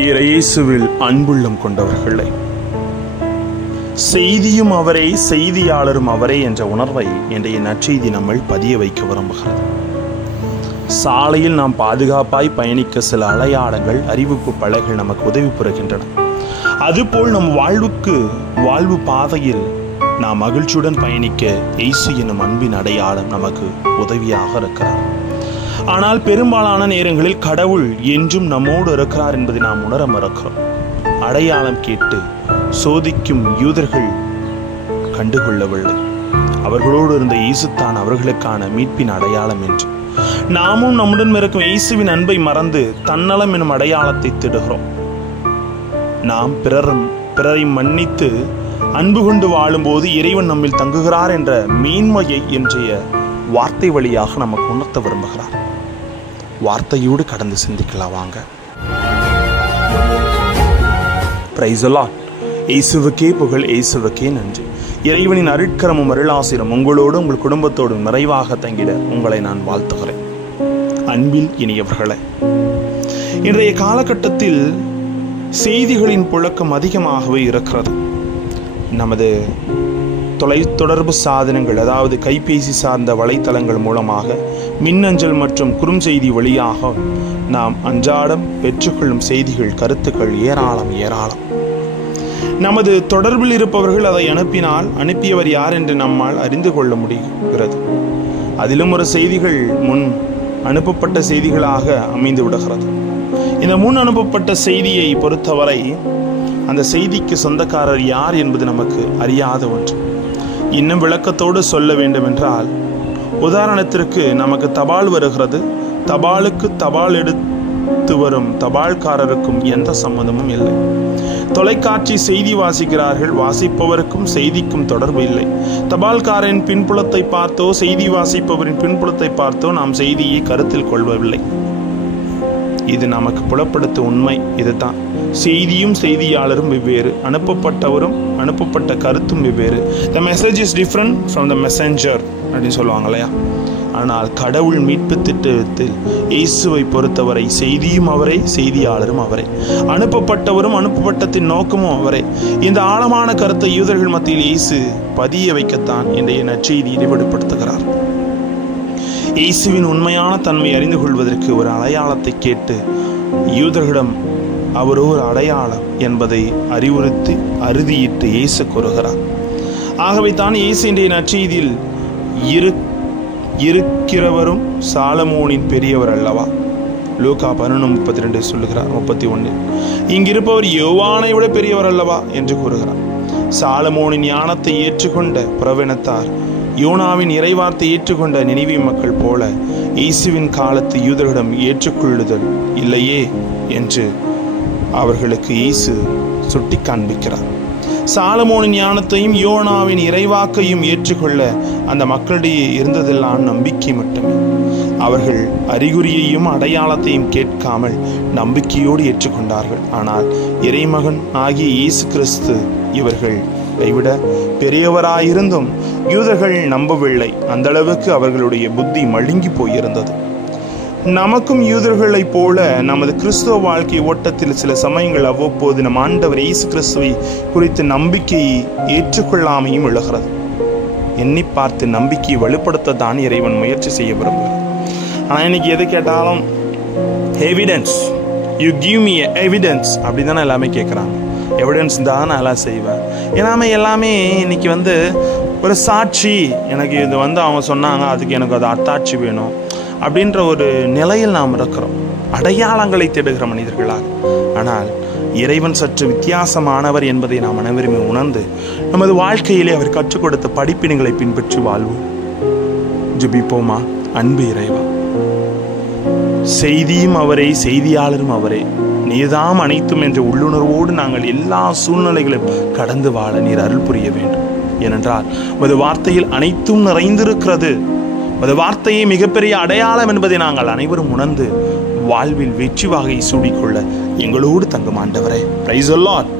இயேசுவில் அன்புள்ளம் கொண்டவர்களே, செய்தியும் அவரே செய்தியாளரும் அவரே என்ற உணர்வை இன்றைய நற்செய்தி நம்மை பதிய வைக்க விரும்புகிறது. சாலையில் நாம் பாதுகாப்பாய் பயணிக்க சில அடையாளங்கள், அறிவிப்பு பலகைகள் நமக்கு உதவி புரிகின்றன. அதுபோல் நம் வாழ்வு பாதையில் நாம் மகிழ்ச்சியுடன் பயணிக்க இயேசு எனும் அன்பின் அடையாளம் நமக்கு உதவியாக இருக்கிறார். ஆனால் பெரும்பாலான நேரங்களில் கடவுள் என்றும் நம்மோடு இருக்கிறார் என்பதை நாம் உணர மறக்கிறோம். அடையாளம் கேட்டு சோதிக்கும் யூதர்கள் கண்டுகொள்ளவில்லை. அவர்களோடு இருந்த இயேசுத்தான் அவர்களுக்கான மீட்பின் அடையாளம் என்று. நாமும் நம்முடன் இருக்கும் இயேசுவின் அன்பை மறந்து தன்னலம் எனும் அடையாளத்தை தேடுகிறோம். நாம் பிறரை மன்னித்து அன்பு கொண்டு வாழும்போது இறைவன் நம்மில் தங்குகிறார் என்ற மேன்மையை இன்றைய வார்த்தை வழியாக நமக்கு உணர்த்த விரும்புகிறார். வார்த்தையோடு கடந்து சிந்திக்கலாம் வாங்க. Praise the Lord. இயேசுவுக்கே புகழ், இயேசுவுக்கே நன்றி. இறைவனின் அருட்கரமும் அருளாசிரும் உங்களோடு உங்கள் குடும்பத்தோடு நிறைவாக தங்கிட உங்களை நான் வாழ்த்துகிறேன். அன்பில் இனியவர்களே, இன்றைய காலகட்டத்தில் செய்திகளின் புழக்கம் அதிகமாகவே இருக்கிறது. நமது தொலைத்தொடர்பு சாதனங்கள், அதாவது கைபேசி சார்ந்த வலைத்தளங்கள் மூலமாக, மின்னஞ்சல் மற்றும் குறுஞ்செய்தி வழியாக நாம் அன்றாடம் பெற்றுக்கொள்ளும் செய்திகள், கருத்துக்கள் ஏராளம். நமது தொடர்பில் இருப்பவர்கள் அதை அனுப்பினால் அனுப்பியவர் யார் என்று நம்மால் அறிந்து கொள்ள முடிகிறது. அதிலும் ஒரு செய்திகள் முன் அனுப்பப்பட்ட செய்திகளாக அமைந்து விடுகிறது. இந்த முன் அனுப்பப்பட்ட செய்தியை பொறுத்தவரை அந்த செய்திக்கு சொந்தக்காரர் யார் என்பது நமக்கு அறியாத ஒன்று. இன்னும் விளக்கத்தோடு சொல்ல வேண்டும் என்றால், உதாரணத்திற்கு நமக்கு தபால் வருகிறது. தபாலுக்கு தபால் எடுத்து வரும் தபால்காரருக்கும் எந்த சம்மந்தமும் இல்லை. தொலைக்காட்சி செய்தி வாசிக்கிறார்கள், வாசிப்பவருக்கும் செய்திக்கும் தொடர்பு இல்லை. தபால்காரரின் பின்புலத்தை பார்த்தோ செய்தி வாசிப்பவரின் பின்புலத்தை பார்த்தோ நாம் செய்தியை கருத்தில் கொள்வதில்லை. இது நமக்கு புலப்படுத்தும் உண்மை இதுதான். செய்தியும் செய்தியாளரும் வெவ்வேறு, அனுப்பப்பட்டவரும் அனுப்பப்பட்ட கருத்தும் வெவ்வேறு. The message is different from the messenger அப்படின்னு சொல்லுவாங்க இல்லையா? ஆனால் கடவுள் மீட்பு திட்டத்தில் இயேசுவை பொறுத்தவரை செய்தியும் அவரே, செய்தியாளரும் அவரே, அனுப்பப்பட்டவரும் அனுப்பப்பட்டத்தின் நோக்கமும் அவரே. இந்த ஆழமான கருத்தை யூதர்கள் மத்தியில் இயேசு பதிய வைக்கத்தான் இன்றைய நற்செய்தியை வெளிப்படுத்துகிறார். இயேசுவின் உண்மையான தன்மை அறிந்து கொள்வதற்கு ஒரு அடையாளத்தை கேட்டு யூதர்களிடம் அவர் ஒரு அடையாளம் என்பதை அறிவுறுத்தி அறுதியிட்டு இயேசு கூறுகிறார். ஆகவே தான் இயேசு இன்றைய நற்செய்தியில் இருக்கிறவரும் சாலமோனின் பெரியவர் அல்லவா? லூக்கா 11:32 சொல்லுகிறார். 31 இங்கிருப்பவர் யோவானை விட பெரியவர் அல்லவா என்று கூறுகிறார். சாலமோனின் ஞானத்தை ஏற்றுக்கொண்ட புறவினத்தார் யோனாவின் இறைவார்த்தை ஏற்றுக்கொண்ட நினிவே மக்கள் போல இயேசுவின் காலத்து யூதர்களிடம் ஏற்றுக்கொள்ளுதல் இல்லையே என்று அவர்களுக்கு இயேசு சுட்டி காண்பிக்கிறார். சாலமோனின் ஞானத்தையும் யோனாவின் இறைவாக்கையும் ஏற்றுக்கொள்ள அந்த மக்களிடையே இருந்ததெல்லாம் நம்பிக்கை மட்டுமே. அவர்கள் அறிகுறியையும் அடையாளத்தையும் கேட்காமல் நம்பிக்கையோடு ஏற்றுக்கொண்டார்கள். ஆனால் இறைமகன் ஆகிய இயேசு கிறிஸ்து இவர்கள் விட பெரியவராயிருந்தும் யூதர்கள் நம்பவில்லை. அந்த அளவுக்கு அவர்களுடைய புத்தி மழுங்கி போயிருந்தது. நமக்கும் யூதர்களைப் போல நமது கிறிஸ்துவ வாழ்க்கை ஓட்டத்தில் சில சமயங்கள் அவ்வப்போது நம் ஆண்டவர் இயேசு கிறிஸ்துவை குறித்து நம்பிக்கையை ஏற்றுக்கொள்ளாமையும் எழுகிறது. எண்ணி பார்த்து நம்பிக்கையை வலுப்படுத்தத்தான் இறைவன் முயற்சி செய்ய விரும்புகிறார். ஆனால் இன்னைக்கு எது கேட்டாலும் evidence, you give me evidence அப்படி தானே எல்லாமே கேட்குறாங்க. எவிடன்ஸ் தான் நான் எல்லாம் செய்வேன். எல்லாமே இன்னைக்கு ஒரு சாட்சி, எனக்கு இது அவங்க சொன்னாங்க, அதுக்கு எனக்கு அது அத்தாட்சி வேணும் அப்படின்ற ஒரு நிலையில் நாம் இருக்கிறோம், அடையாளங்களை தேடுகிற மனிதர்களாக. ஆனால் இறைவன் சற்று வித்தியாசமானவர் என்பதை நாம் அனைவருமே உணர்ந்து நமது வாழ்க்கையிலே அவர் கற்றுக் கொடுத்த படிப்பினைகளை பின்பற்றி வாழ்வோம். ஜெபிப்போமா. அன்பு இறைவா, செய்தியும் அவரே, செய்தியாளரும் அவரே, நீதாம் அனைத்தும் என்ற உள்ளுணர்வோடு நாங்கள் எல்லா சூழ்நிலைகளையும் கடந்து வாழ நீர் அருள் புரிய வேண்டும். ஏனென்றால் உமது வார்த்தையில் அனைத்தும் நிறைந்திருக்கிறது. உமது வார்த்தையை மிகப்பெரிய அடையாளம் என்பதை நாங்கள் அனைவரும் உணர்ந்து வாழ்வில் வெற்றி வாகை சூடிக்கொள்ள எங்களோடு தங்கும் ஆண்டவரே. Praise the Lord.